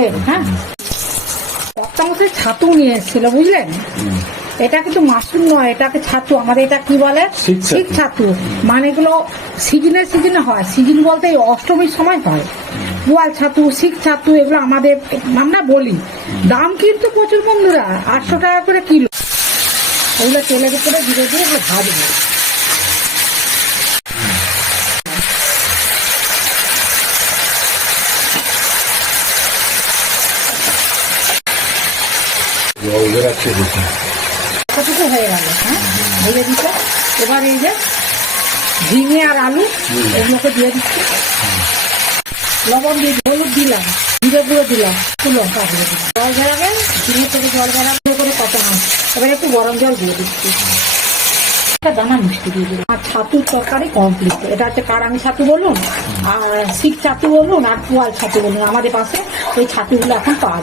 টকের। হ্যাঁ, কর্তামশাই ছাতু নিয়ে এসেছিল, বুঝলেন? এটা কিন্তু মাশরুম নয়, এটাকে ছাতু, আমাদের এটা কি বলে, শিক ছাতু। মানে এগুলো সিজনে সিজনে হয়, সিজন বলতে এই অষ্টমীর সময় হয়। পোয়াল ছাতু, শিক ছাতু, এগুলো আমাদের আমরা বলি। দাম কিন্তু প্রচুর বন্ধুরা, 800 টাকা করে কিলো। এগুলো তেলের উপরে ধীরে ধীরে এগুলো ভাজবো। কতটুকু হয়ে গেল, হ্যাঁ, ভেজে দিতে। এবার এই যে ঝিঙে আর আলু এগুলোকে দিয়ে দিচ্ছি। লবণ দিয়ে, হলুদ দিলাম, জিরে গুঁড়ো দিলাম, একটু লঙ্কা দিয়ে দিলাম। জল বেড়াবেন, ঝিঙে থেকে জল বেড়াবে করে কত মাছ। এবার একটু গরম জল দিয়ে দিচ্ছি, একটা দানা মিষ্টি দিয়ে দিলাম। আর ছাতুর তরকারি কমপ্লিট। এটা হচ্ছে কারামি ছাতু বলুন, আর শিক ছাতু বলুন, আর পোয়াল ছাতু বলুন, আমাদের পাশে এই ছাতুগুলো এখন পাওয়া যায়।